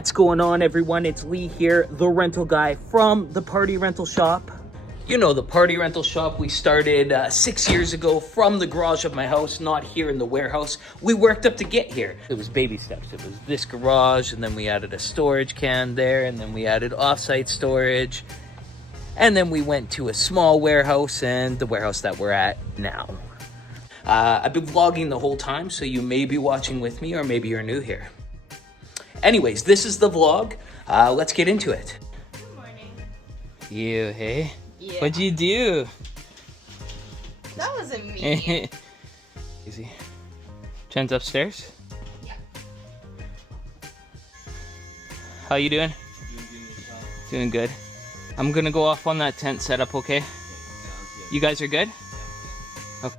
What's going on, everyone? It's Lee here, the rental guy from the Party Rental Shop. You know, the Party Rental Shop we started 6 years ago from the garage of my house, not here in the warehouse. We worked up to get here. It was baby steps. It was this garage, and then we added a storage can there, and then we added off-site storage. And then we went to a small warehouse and the warehouse that we're at now. I've been vlogging the whole time, so you may be watching with me or maybe you're new here. Anyways, this is the vlog. Let's get into it. Good morning. You, hey? Yeah. What'd you do? That wasn't me. Easy. Jen's upstairs? Yeah. How you doing? Doing good. I'm gonna go off on that tent setup, okay? You guys are good? Okay.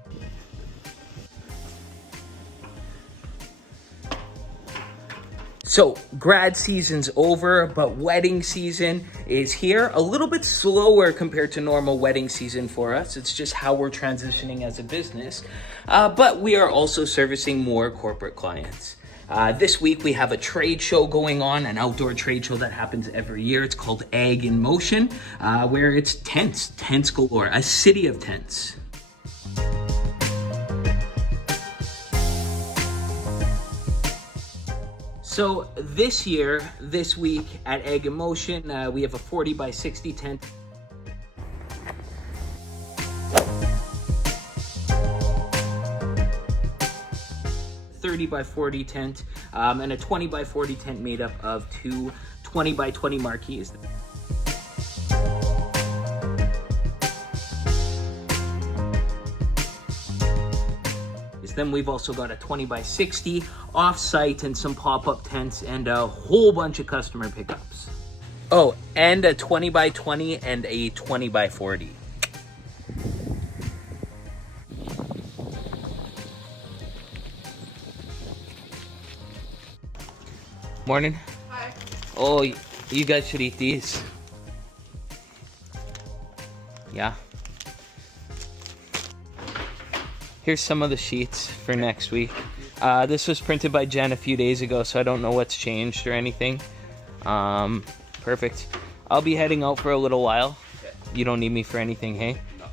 So, grad season's over, but wedding season is here. A little bit slower compared to normal wedding season for us. It's just how we're transitioning as a business. But we are also servicing more corporate clients. This week we have a trade show going on, an outdoor trade show that happens every year. It's called Ag in Motion, where it's tents galore, a city of tents. So this year, this week at Ag in Motion, we have a 40 by 60 tent. By 40 tent and a 20 by 40 tent made up of two 20 by 20 marquees. Then we've also got a 20 by 60 off-site and some pop-up tents and a whole bunch of customer pickups. Oh, and a 20 by 20 and a 20 by 40. Morning. Hi. Oh, you guys should eat these. Yeah. Here's some of the sheets for next week. This was printed by Jen a few days ago, so I don't know what's changed or anything. Perfect. I'll be heading out for a little while. You don't need me for anything, hey? No.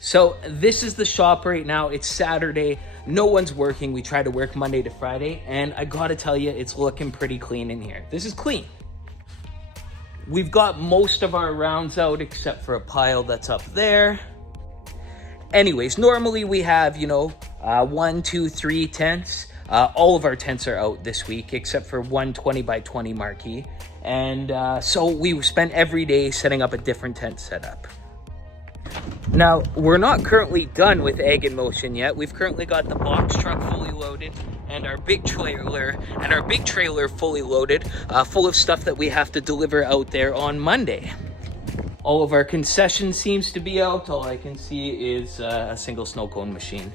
So this is the shop right now. It's Saturday. No one's working. We try to work Monday to Friday, and I gotta tell you, it's looking pretty clean in here. This is clean. We've got most of our rounds out except for a pile that's up there. Anyways, normally we have, 1, 2, 3 tents. All of our tents are out this week except for one 20 by 20 marquee. And so we spent every day setting up a different tent setup. Now, we're not currently done with Ag in Motion yet. We've currently got the box truck fully loaded and our big trailer fully loaded, full of stuff that we have to deliver out there on Monday. All of our concession seems to be out. All I can see is a single snow cone machine.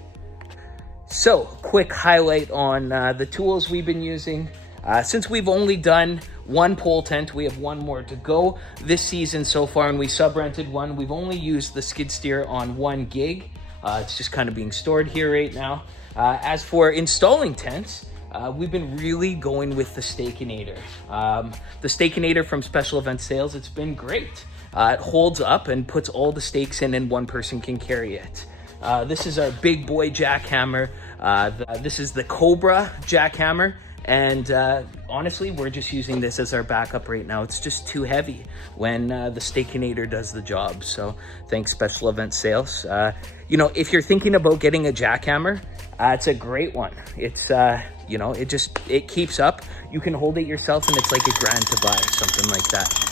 So, quick highlight on the tools we've been using. Since we've only done one pole tent, we have one more to go this season so far, and we sub-rented one. We've only used the skid steer on one gig. It's just kind of being stored here right now. As for installing tents, we've been really going with the Steakinator. The Steakinator from Special Event Sales, it's been great. It holds up and puts all the stakes in and one person can carry it. This is our big boy jackhammer. This is the Cobra jackhammer. And honestly, we're just using this as our backup right now. It's just too heavy when the Steakinator does the job. So thanks Special Event Sales. If you're thinking about getting a jackhammer, it's a great one. It's, it keeps up. You can hold it yourself and it's like $1,000 to buy, something like that.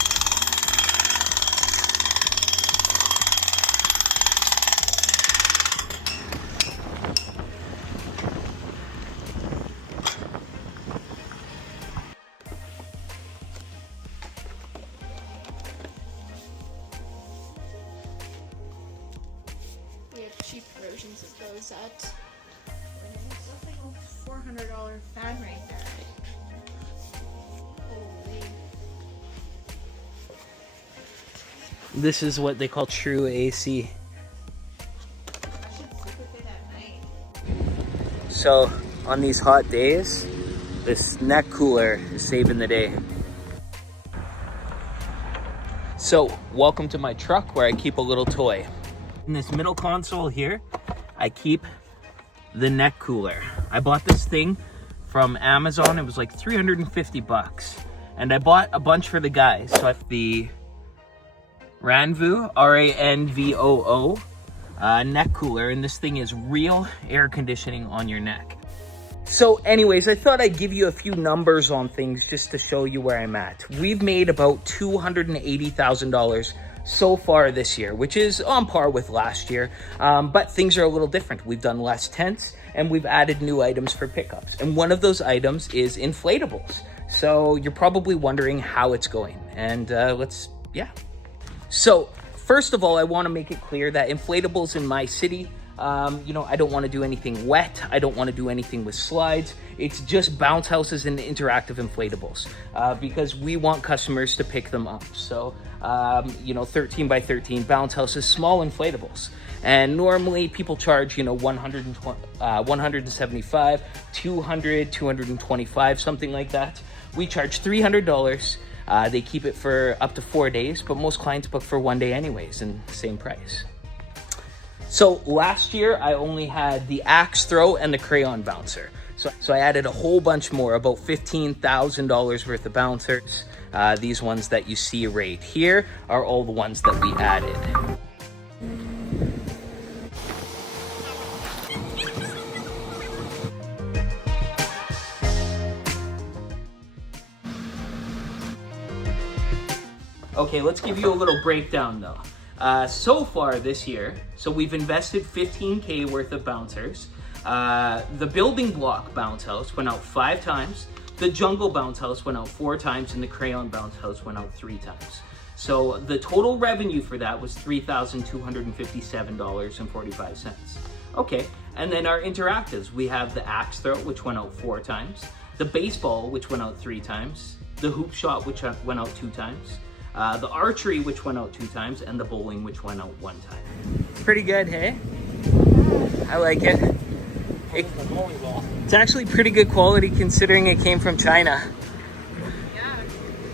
We have cheap versions of those at something like a $400 fan right there. Holy. This is what they call true AC. I should sleep with it at night. So on these hot days, this neck cooler is saving the day. So welcome to my truck where I keep a little toy. In this middle console here, I keep the neck cooler. I bought this thing from Amazon. It was like 350 bucks. And I bought a bunch for the guys. So I have the Ranvoo, R-A-N-V-O-O neck cooler. And this thing is real air conditioning on your neck. So anyways, I thought I'd give you a few numbers on things just to show you where I'm at. We've made about $280,000 so far this year, which is on par with last year, but things are a little different. We've done less tents and we've added new items for pickups. And one of those items is inflatables. So you're probably wondering how it's going, and So first of all, I want to make it clear that inflatables in my city, I don't want to do anything wet. I don't want to do anything with slides. It's just bounce houses and interactive inflatables because we want customers to pick them up. So, 13 by 13 bounce houses, small inflatables. And normally people charge, 175, 200, 225, something like that. We charge $300. They keep it for up to 4 days, but most clients book for 1 day anyways, and same price. So last year, I only had the axe throw and the crayon bouncer. So I added a whole bunch more, about $15,000 worth of bouncers. These ones that you see right here are all the ones that we added. Okay, let's give you a little breakdown though. So far this year, so we've invested $15K worth of bouncers. The building block bounce house went out 5 times. The jungle bounce house went out 4 times, and the crayon bounce house went out 3 times. So the total revenue for that was $3,257.45. Okay, and then our interactives, we have the axe throw, which went out 4 times. The baseball, which went out 3 times. The hoop shot, which went out 2 times. The archery, which went out 2 times, and the bowling, which went out 1 time. Pretty good, hey? I like it. It's actually pretty good quality considering it came from China. Yeah,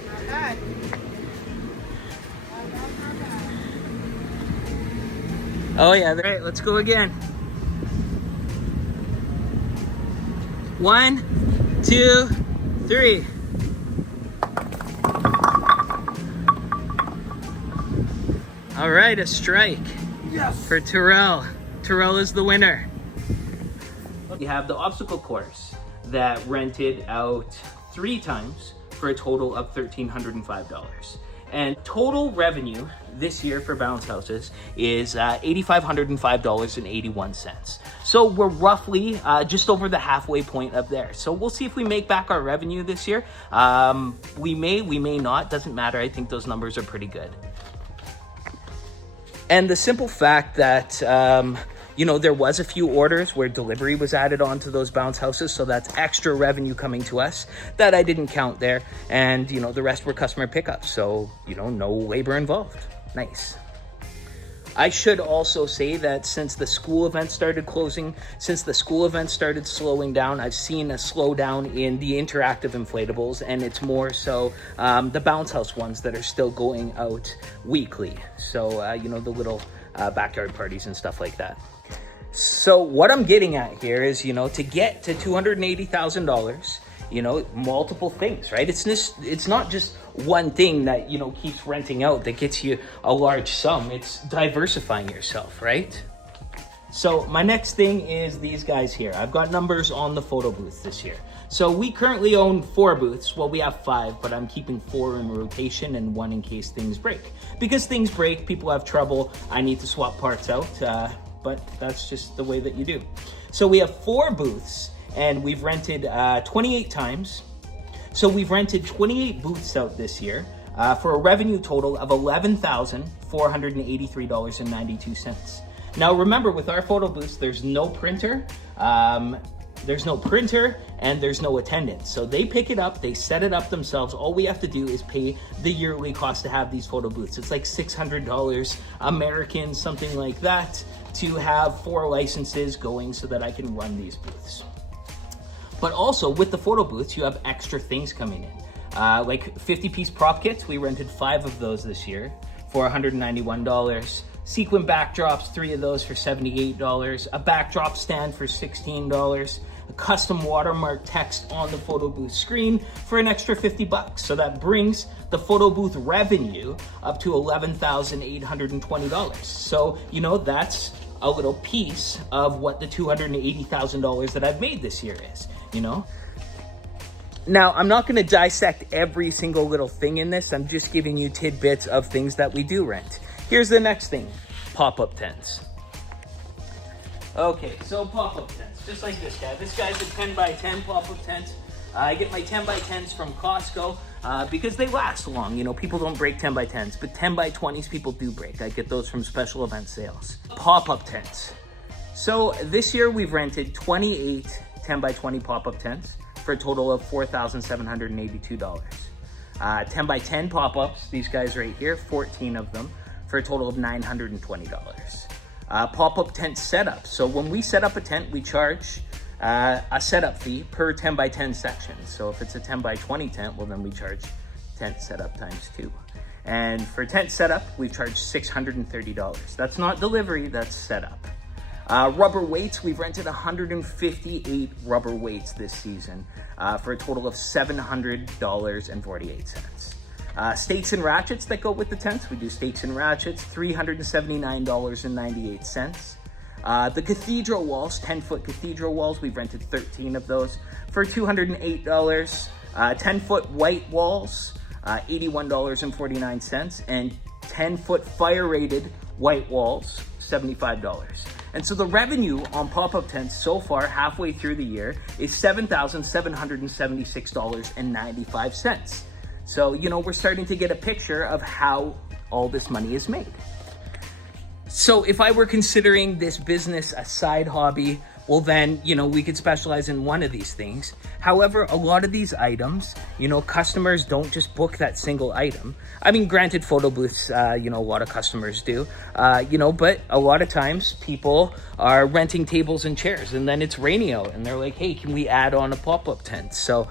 not bad. Oh yeah, all right, let's go again. 1, 2, 3. All right, a strike. Yes. For Terrell. Terrell is the winner. We have the obstacle course that rented out 3 times for a total of $1,305. And total revenue this year for bounce houses is $8,505.81. So we're roughly just over the halfway point up there. So we'll see if we make back our revenue this year. We may not, doesn't matter. I think those numbers are pretty good. And the simple fact that, there was a few orders where delivery was added onto those bounce houses. So that's extra revenue coming to us that I didn't count there. And, the rest were customer pickups. So, no labor involved. Nice. I should also say that since the school events started closing, since the school events started slowing down, I've seen a slowdown in the interactive inflatables, and it's more so the bounce house ones that are still going out weekly. So, the little backyard parties and stuff like that. So what I'm getting at here is, to get to $280,000, multiple things, right? It's not just one thing that, keeps renting out that gets you a large sum. It's diversifying yourself, right? So my next thing is these guys here. I've got numbers on the photo booth this year. So we currently own 4 booths. Well, we have 5, but I'm keeping 4 in rotation and 1 in case things break. Because things break, people have trouble. I need to swap parts out, but that's just the way that you do. So we have 4 booths, and we've rented 28 times. So we've rented 28 booths out this year for a revenue total of $11,483.92. Now remember, with our photo booths, there's no printer, and there's no attendant. So they pick it up, they set it up themselves. All we have to do is pay the yearly cost to have these photo booths. It's like $600 American, something like that, to have 4 licenses going so that I can run these booths. But also with the photo booths, you have extra things coming in. Like 50-piece prop kits, we rented 5 of those this year. for $191. Sequin backdrops, 3 of those for $78. A backdrop stand for $16. A custom watermark text on the photo booth screen for an extra $50. So that brings the photo booth revenue up to $11,820. So, you know, that's a little piece of what the $280,000 that I've made this year is, you know? Now, I'm not gonna dissect every single little thing in this. I'm just giving you tidbits of things that we do rent. Here's the next thing, pop-up tents. Okay, so pop-up tents, just like this guy. This guy's a 10 by 10 pop-up tent. I get my 10 by 10s from Costco because they last long. You know, people don't break 10 by 10s, but 10 by 20s people do break. I get those from special event sales. Pop-up tents. So this year we've rented 28 10 by 20 pop-up tents for a total of $4,782. 10 by 10 pop-ups, these guys right here, 14 of them, for a total of $920. Pop-up tent setup. So when we set up a tent, we charge a setup fee per 10 by 10 section. So if it's a 10 by 20 tent, well then we charge tent setup times 2. And for tent setup, we charge $630. That's not delivery, that's setup. Rubber weights, we've rented 158 rubber weights this season for a total of $700.48. Stakes and ratchets that go with the tents, we do stakes and ratchets, $379.98. The cathedral walls, 10-foot cathedral walls, we've rented 13 of those for $208. 10-foot white walls, $81.49. And 10-foot fire-rated white walls, $75. And so the revenue on pop-up tents so far, halfway through the year, is $7,776.95. So, you know, we're starting to get a picture of how all this money is made. So if I were considering this business a side hobby, well then, you know, we could specialize in one of these things. However, a lot of these items, you know, customers don't just book that single item. I mean, granted, photo booths, you know, a lot of customers do, you know, but a lot of times people are renting tables and chairs and then it's rainy out and they're like, hey, can we add on a pop-up tent? So,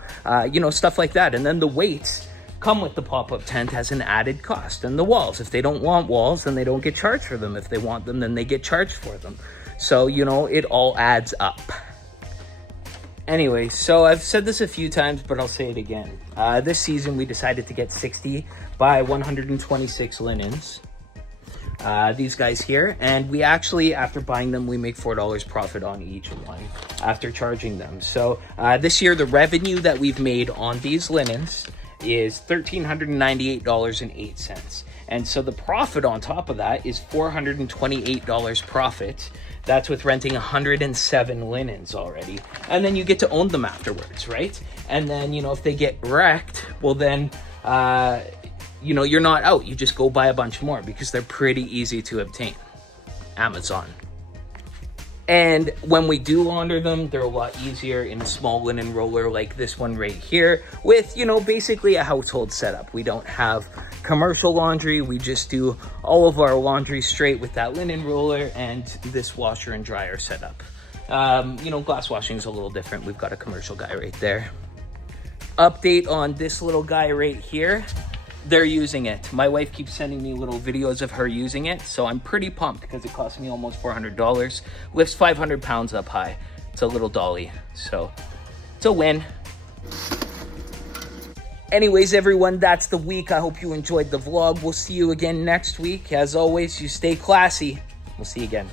you know, stuff like that. And then the weights come with the pop-up tent as an added cost. And the walls, if they don't want walls, then they don't get charged for them. If they want them, then they get charged for them. So, you know, it all adds up. Anyway, so I've said this a few times, but I'll say it again. This season, we decided to get 60 by 126 linens. These guys here. And we actually, after buying them, we make $4 profit on each one after charging them. So this year, the revenue that we've made on these linens is $1,398.08. And so the profit on top of that is $428 profit. That's with renting 107 linens already. And then you get to own them afterwards, right? And then, you know, if they get wrecked, well then, you know, you're not out. You just go buy a bunch more because they're pretty easy to obtain. Amazon. And when we do launder them, they're a lot easier in a small linen roller like this one right here with, you know, basically a household setup. We don't have commercial laundry. We just do all of our laundry straight with that linen roller and this washer and dryer setup. You know, glass washing is a little different. We've got a commercial guy right there. Update on this little guy right here. They're using it. My wife keeps sending me little videos of her using it, so I'm pretty pumped because it cost me almost $400. Lifts 500 pounds up high. It's a little dolly, so it's a win. Anyways, everyone, that's the week. I hope you enjoyed the vlog. We'll see you again next week. As always, you stay classy. We'll see you again.